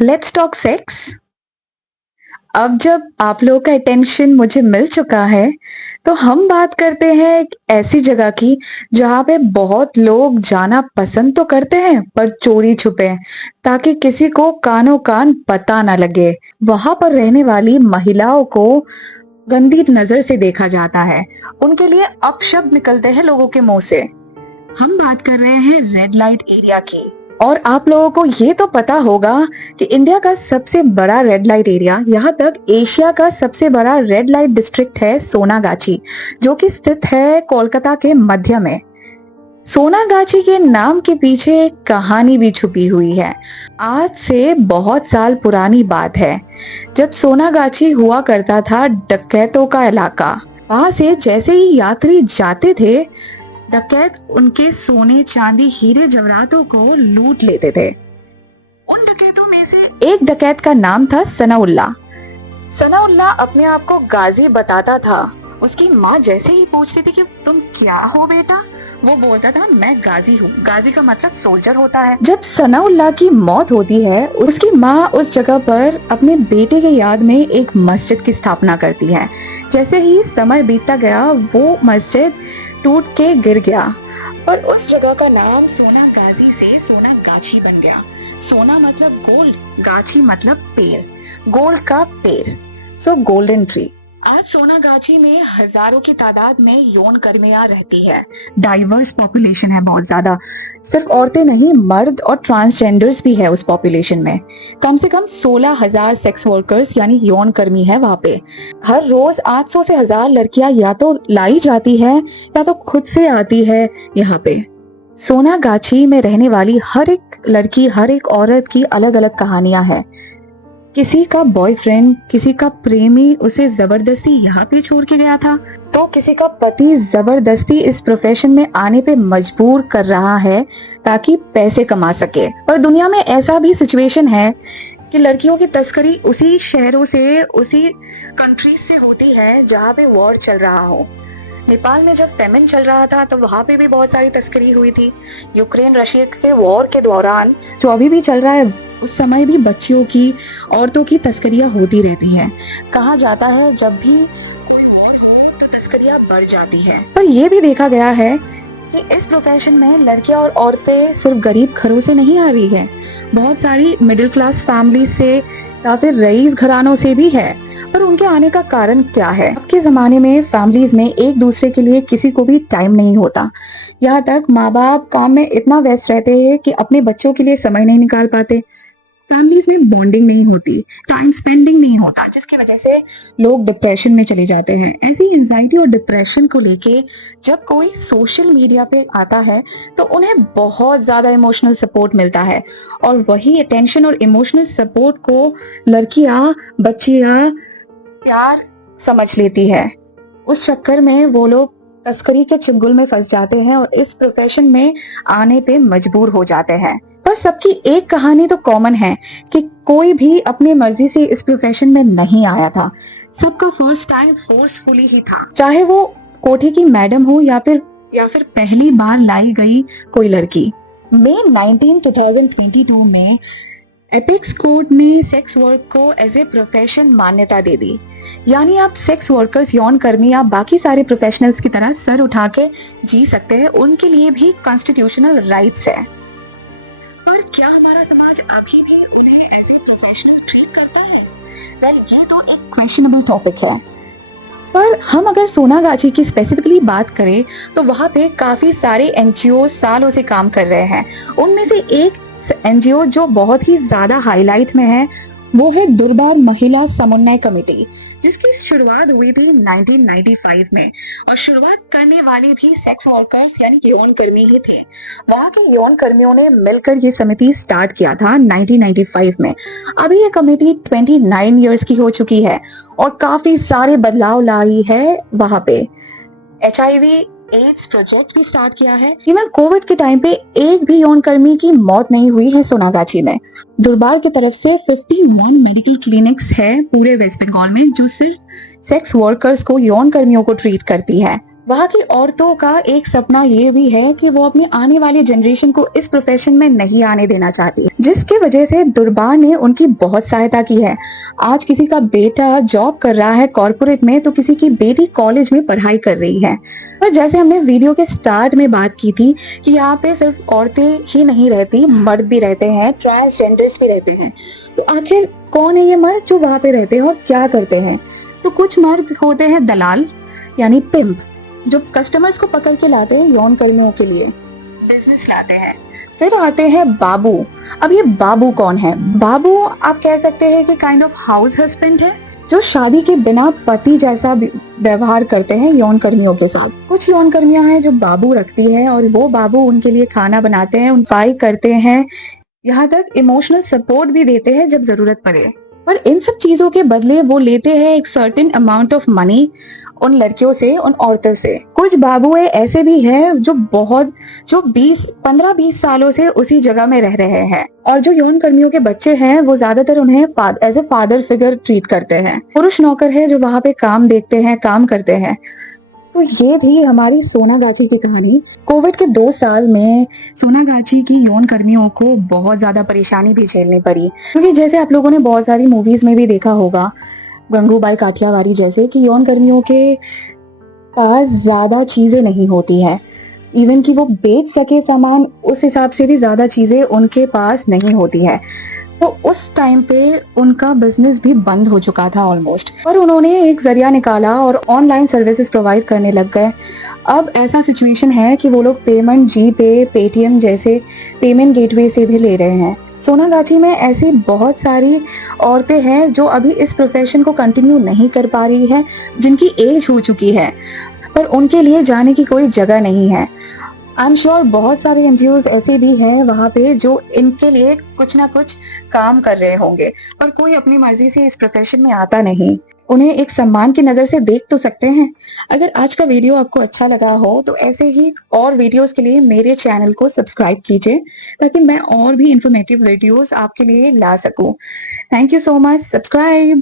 Let's talk sex. अब जब आप लोगों का अटेंशन मुझे मिल चुका है, तो हम बात करते हैं एक ऐसी जगह की जहाँ पे बहुत लोग जाना पसंद तो करते हैं पर चोरी छुपे, ताकि किसी को कानो कान पता ना लगे। वहां पर रहने वाली महिलाओं को गंदी नजर से देखा जाता है, उनके लिए अपशब्द निकलते हैं लोगों के मुंह से। हम बात कर रहे हैं रेड लाइट एरिया की। और आप लोगों को ये तो पता होगा कि इंडिया का सबसे बड़ा रेड लाइट एरिया, यहाँ तक एशिया का सबसे बड़ा रेड लाइट डिस्ट्रिक्ट है सोनागाछी, जो कि स्थित है कोलकाता के मध्य में। सोनागाछी के नाम के पीछे एक कहानी भी छुपी हुई है। आज से बहुत साल पुरानी बात है, जब सोनागाछी हुआ करता था डकैतों का इलाका। वहां से जैसे ही यात्री जाते थे, डकैत उनके सोने चांदी हीरे जवाहरातों को लूट लेते थे। उन डकैतों में से एक डकैत का नाम था सनाउल्लाह। सनाउल्लाह अपने आप को गाजी बताता था। उसकी माँ जैसे ही पूछती थी कि तुम क्या हो बेटा, वो बोलता था मैं गाजी हूँ। गाजी का मतलब सोल्जर होता है। जब सनाउल्लाह की मौत होती है, उसकी माँ उस जगह पर अपने बेटे के याद में एक मस्जिद की स्थापना करती है। जैसे ही समय बीतता गया, वो मस्जिद टूट के गिर गया और उस जगह का नाम सोनागाछी से सोनागाछी बन गया। सोना मतलब गोल्ड, गाछी मतलब पेड़, गोल्ड का पेड़, सो गोल्डन ट्री। आज सोनागाछी में हजारों की तादाद में यौन कर्मियां रहती है। डाइवर्स पॉपुलेशन है बहुत ज्यादा। सिर्फ औरतें नहीं, मर्द और ट्रांसजेंडर्स भी है उस पॉपुलेशन में। कम से कम 16,000 सेक्स वर्कर्स यानी यौन कर्मी है वहाँ पे। हर रोज 800 से 1000 लड़कियां या तो लाई जाती है या तो खुद से आती है यहाँ पे। सोनागाछी में रहने वाली हर एक लड़की, हर एक औरत की अलग अलग कहानियां हैं। किसी का बॉयफ्रेंड, किसी का प्रेमी उसे जबरदस्ती यहाँ पे छोड़ के गया था, तो किसी का पति जबरदस्ती इस प्रोफेशन में आने पे मजबूर कर रहा है ताकि पैसे कमा सके। और दुनिया में ऐसा भी सिचुएशन है कि लड़कियों की तस्करी उसी शहरों से, उसी कंट्रीज से होती है जहाँ पे वॉर चल रहा हो। नेपाल में जब फेमिन चल रहा था तो वहाँ पे भी बहुत सारी तस्करी हुई थी। यूक्रेन रशिया के वॉर के दौरान, जो अभी भी चल रहा है, उस समय भी बच्चियों की, औरतों की तस्करियां होती रहती हैं। कहा जाता है जब भी कोई वॉर हो तो तस्करियां बढ़ जाती है। पर यह भी देखा गया है कि इस प्रोफेशन में लड़कियां और औरतें सिर्फ गरीब घरों से नहीं आ रही है, बहुत सारी मिडिल क्लास फैमिली से या फिर रईस घरानों से भी है। पर उनके आने का कारण क्या है? अब के जमाने में फैमिलीज में एक दूसरे के लिए किसी को भी टाइम नहीं होता। यहाँ तक माँ बाप काम में इतना व्यस्त रहते हैं कि अपने बच्चों के लिए समय नहीं निकाल पाते। फैमिलीज में बॉन्डिंग नहीं होती, टाइम स्पेंडिंग नहीं होता, जिसकी वजह से लोग डिप्रेशन में चले जाते हैं। ऐसी एंजाइटी और डिप्रेशन को लेके जब कोई सोशल मीडिया पे आता है तो उन्हें बहुत ज्यादा इमोशनल सपोर्ट मिलता है, और वही अटेंशन और इमोशनल सपोर्ट को लड़कियां, बच्चियां प्यार समझ लेती है। उस चक्कर में वो लोग तस्करी के चंगुल में फंस जाते हैं और इस प्रोफेशन में आने पे मजबूर हो जाते हैं। पर सबकी एक कहानी तो कॉमन है कि कोई भी अपनी मर्जी से इस प्रोफेशन में नहीं आया था। सबका फर्स्ट टाइम फोर्सफुली ही था, चाहे वो कोठे की मैडम हो या फिर पहली बार लाई गई कोई लड़की। मई 19 2022 में एपेक्स कोर्ट ने सेक्स वर्क को एज ए प्रोफेशन मान्यता दे दी। यानी आप सेक्स वर्कर्स, यौन कर्मी या बाकी सारे प्रोफेशनल्स की तरह सर उठा के जी सकते हैं। उनके लिए भी कॉन्स्टिट्यूशनल राइट्स है। पर क्या हमारा समाज अभी भी उन्हें एज ए प्रोफेशनल ट्रीट करता है? वेल, ये तो एक क्वेश्चनेबल टॉपिक है। पर हम अगर सोनागाछी की स्पेसिफिकली बात करें तो वहाँ पे काफी सारे एनजीओ सालों से काम कर रहे हैं। उनमें से एक एनजीओ जो बहुत ही ज्यादा हाईलाइट में है वो है दुर्बार महिला समन्वय कमेटी, जिसकी शुरुआत हुई थी 1995 में, और शुरुआत करने वाले भी सेक्स वर्कर्स यानी यौन कर्मी ही थे। वहाँ के यौन कर्मियों ने मिलकर ये समिति स्टार्ट किया था 1995 में। अभी ये कमेटी 29 इयर्स की हो चुकी है और काफी सारे बदलाव ला रही है वहाँ पे। HIV एड्स प्रोजेक्ट भी स्टार्ट किया है। इवन कोविड के टाइम पे एक भी यौन कर्मी की मौत नहीं हुई है सोनागाछी में। दुर्बार की तरफ से 51 मेडिकल क्लिनिक्स है पूरे वेस्ट बंगाल में, जो सिर्फ सेक्स वर्कर्स को, यौन कर्मियों को ट्रीट करती है। वहाँ की औरतों का एक सपना ये भी है कि वो अपनी आने वाली जनरेशन को इस प्रोफेशन में नहीं आने देना चाहती, जिसकी वजह से दुर्बा ने उनकी बहुत सहायता की है। आज किसी का बेटा जॉब कर रहा है कॉर्पोरेट में, तो किसी की बेटी कॉलेज में पढ़ाई कर रही है। और जैसे हमने वीडियो के स्टार्ट में बात की थी कि यहाँ पे सिर्फ औरतें ही नहीं रहती, मर्द भी रहते हैं, ट्रांसजेंडर्स भी रहते हैं। तो आखिर कौन है ये मर्द जो वहाँ पे रहते हैं और क्या करते हैं? तो कुछ मर्द होते हैं दलाल, यानी पिम्प, जो कस्टमर्स को पकड़ के लाते हैं यौन कर्मियों के लिए, बिजनेस लाते हैं। फिर आते हैं बाबू। अब ये बाबू कौन है? बाबू आप कह सकते हैं कि काइंड ऑफ हाउस हस्बैंड है, जो शादी के बिना पति जैसा व्यवहार करते हैं यौन कर्मियों के साथ। कुछ यौन कर्मियां हैं जो बाबू रखती है और वो बाबू उनके लिए खाना बनाते हैं, उनकी करते हैं, यहाँ तक इमोशनल सपोर्ट भी देते हैं जब जरूरत पड़े। पर इन सब चीजों के बदले वो लेते हैं एक सर्टेन अमाउंट ऑफ मनी उन लड़कियों से, उन औरतों से। कुछ बाबुए ऐसे भी हैं जो 15-20 सालों से उसी जगह में रह रहे हैं, और जो यौन कर्मियों के बच्चे हैं वो ज्यादातर उन्हें as a father figure treat करते हैं। पुरुष नौकर है जो वहाँ पे काम देखते हैं, काम करते हैं। तो ये थी हमारी सोनागाची की कहानी। कोविड के 2 साल में सोनागाची की यौन कर्मियों को बहुत ज्यादा परेशानी भी झेलनी पड़ी, क्योंकि जैसे आप लोगों ने बहुत सारी मूवीज में भी देखा होगा, गंगूबाई काठियावाड़ी जैसे, कि यौन कर्मियों के पास ज्यादा चीजें नहीं होती हैं, इवन कि वो बेच सके सामान, उस हिसाब से भी ज्यादा चीजें उनके पास नहीं होती है। तो उस टाइम पे उनका बिजनेस भी बंद हो चुका था ऑलमोस्ट, पर उन्होंने एक जरिया निकाला और ऑनलाइन सर्विसेज प्रोवाइड करने लग गए। अब ऐसा सिचुएशन है कि वो लोग पेमेंट जीपे, पेटीएम जैसे पेमेंट गेटवे से भी ले रहे हैं। सोनागाची में ऐसी बहुत सारी औरतें हैं जो अभी इस प्रोफेशन को कंटिन्यू नहीं कर पा रही है, जिनकी एज हो चुकी है, पर उनके लिए जाने की कोई जगह नहीं है। आई एम श्योर बहुत सारे एनजीओज ऐसे भी हैं वहाँ पे जो इनके लिए कुछ ना कुछ काम कर रहे होंगे, पर कोई अपनी मर्जी से इस प्रोफेशन में आता नहीं। उन्हें एक सम्मान की नजर से देख तो सकते हैं। अगर आज का वीडियो आपको अच्छा लगा हो तो ऐसे ही और वीडियोस के लिए मेरे चैनल को सब्सक्राइब कीजिए, ताकि मैं और भी इंफॉर्मेटिव वीडियोस आपके लिए ला सकूं। Thank you so much. Subscribe.